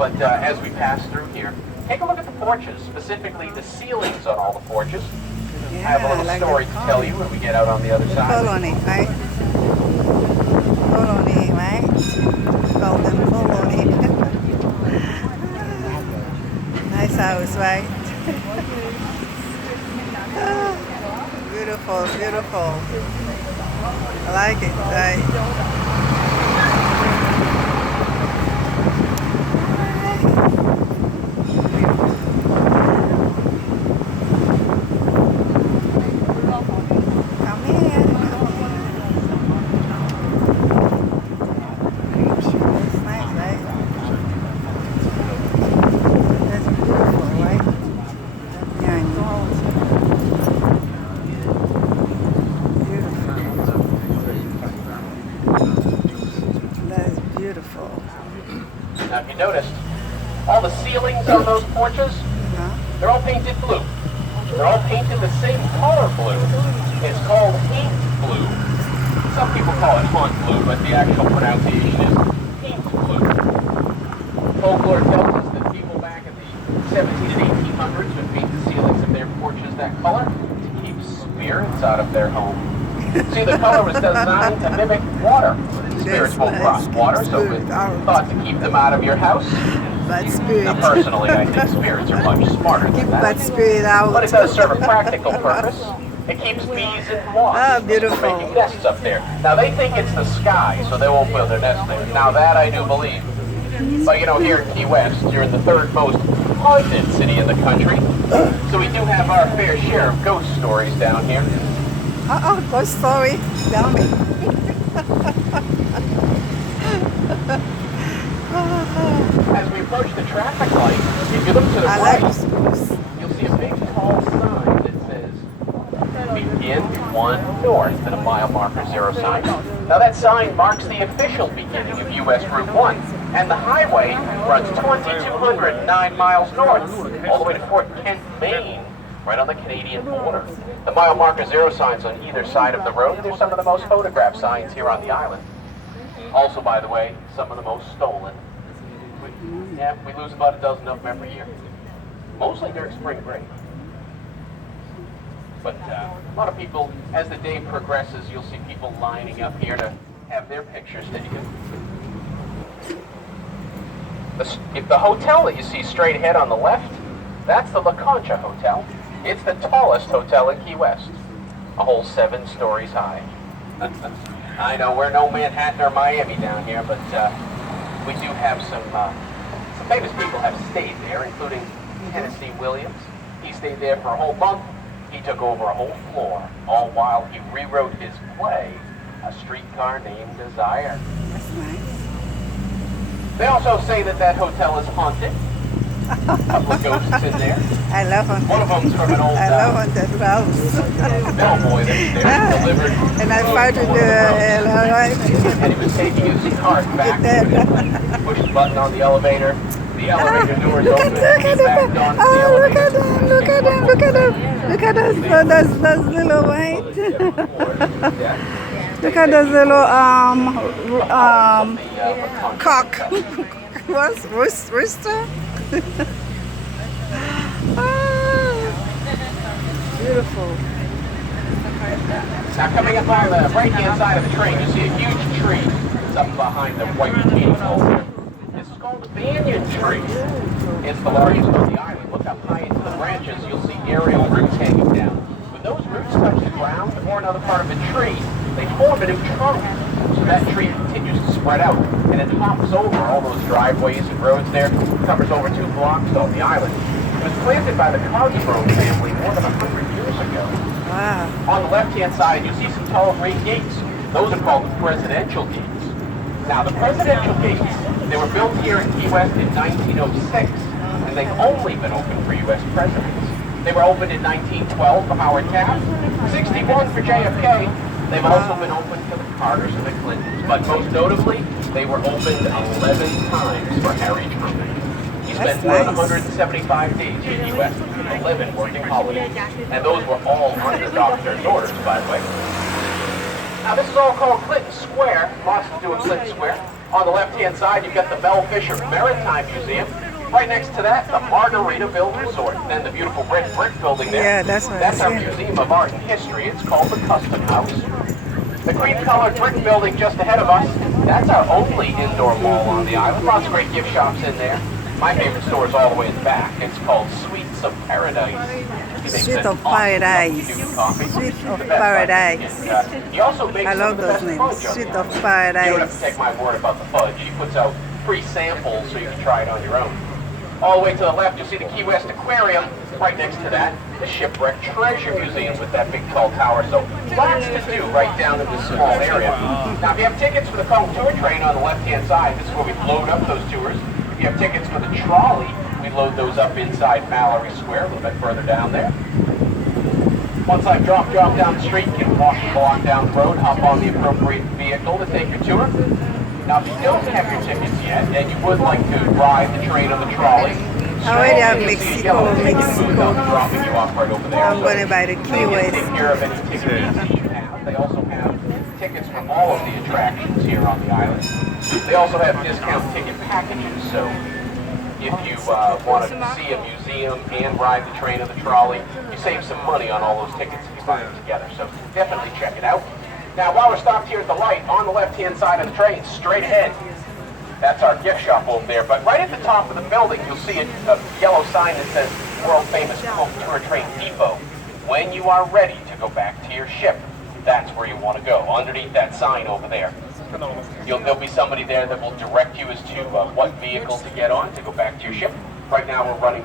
But as we pass through here, take a look at the porches, specifically the ceilings on all the porches. I have a little story to tell you when we get out on the other side. Colony, right? Colony, right? Call them colony. Nice house, right? Beautiful, beautiful. I like it, right? Now, if you noticed, all the ceilings on those porches, they're all painted blue. They're all painted the same color blue. It's called paint blue. Some people call it haunt blue, but the actual pronunciation is paint blue. Folklore tells us that people back in the 17 and 1800s would paint the ceilings of their porches that color to keep spirits out of their home. See, the color was designed to mimic water. Spirits won't cross water, so it's thought to keep them out of your house. Bad spirit. Now, personally, I think spirits are much smarter than Keep that. bad spirit out. But it does serve a practical purpose. It keeps bees and moths beautiful. from making nests up there. Now, they think it's the sky, so they won't build their nest there. Now, that I do believe. But, you know, here in Key West, you're the third most haunted city in the country. So we do have our fair share of ghost stories down here. Ghost story. Tell me. As we approach the traffic light, if you look to the right, you'll see a big tall sign that says, begin 1 north at a mile marker 0 sign. Now that sign marks the official beginning of US Route 1, and the highway runs 2,209 miles north, all the way to Fort Kent, Maine, right on the Canadian border. The mile marker 0 signs on either side of the road, they're some of the most photographed signs here on the island. Also, by the way, some of the most stolen. We lose about a dozen of them every year. Mostly during spring break. But a lot of people, as the day progresses, you'll see people lining up here to have their pictures taken. The hotel that you see straight ahead on the left, that's the La Concha Hotel. It's the tallest hotel in Key West. A whole 7 stories high. I know, we're no Manhattan or Miami down here, but we do have some famous people have stayed there, including Tennessee Williams. He stayed there for a whole month. He took over a whole floor, all while he rewrote his play, A Streetcar Named Desire. That's nice. They also say that that hotel is haunted. A couple of ghosts in there. I love haunted. One of them's from an old I love haunted house. bellboy that's there delivered. And I fight with the right. And he was taking his cart back to it. Pushed the button on the elevator. The elevator doors open. Look at him! Oh, look at him! Look at him! Look at him! Look at us! That's little white. Look at this little cock. What's rooster? Beautiful. Now coming up on the right-hand side of the train, you see a huge tree. It's up behind the white retaining wall there. This is called the banyan tree. It's the largest on the island. Look up high into the branches, you'll see aerial roots hanging down. When those roots touch the ground or another part of the tree, they form a new trunk. So that tree continues to spread out, and it hops over all those driveways and roads there, covers over 2 blocks on the island. It was planted by the Cosgrove family more than 100 years ago. Wow. On the left-hand side, you see some tall green gates. Those are called the presidential gates. Now, the presidential gates, they were built here in Key West in 1906, and they've only been open for U.S. presidents. They were opened in 1912 for Howard Taft, 61 for JFK. They've also been open for the Carters and the Clintons, but most notably, they were opened 11 times for Harry Truman. He spent more than 175 days in the U.S., 11 working holidays, and those were all under the doctor's orders, by the way. Now, this is all called Clinton Square. Lots to do with Clinton Square. On the left-hand side, you've got the Belle Fisher Maritime Museum. Right next to that, the Margaritaville Resort. Then the beautiful brick building there. Yeah, that's what I That's our see. Museum of Art and History. It's called the Custom House. The cream-colored brick building just ahead of us, that's our only indoor mall on the island. Lots of great gift shops in there. My favorite store is all the way in the back. It's called Sweets of Paradise. Sweet of Paradise. Sweet of Paradise. He also makes I love some of the those best names. fudge on Sweet the of island. You don't have to Paradise. take my word about the fudge. He puts out free samples so you can try it on your own. All the way to the left, you'll see the Key West Aquarium. Right next to that, the Shipwreck Treasure Museum with that big tall tower. So lots to do right down in this small area. Now, if you have tickets for the Cone Tour Train on the left-hand side, this is where we load up those tours. If you have tickets for the trolley, we load those up inside Mallory Square, a little bit further down there. Once I've dropped you off down the street, you can walk the block down the road, hop on the appropriate vehicle to take your tour. Now, if you don't have your tickets yet, and you would like to ride the train or the trolley, Already have Mexico. dropping you off right over there. I'm going to buy the Key They can West. take care of any ticket needs that you have. They also have tickets for all of the attractions here on the island. They also have discount ticket packages, so if you want to see a museum and ride the train or the trolley, you save some money on all those tickets if you buy them together. So definitely check it out. Now, while we're stopped here at the light, on the left-hand side of the train, straight ahead, that's our gift shop over there. But right at the top of the building, you'll see a yellow sign that says world-famous Cone Tour Train Depot. When you are ready to go back to your ship, that's where you want to go, underneath that sign over there. There'll be somebody there that will direct you as to what vehicle to get on to go back to your ship. Right now, we're running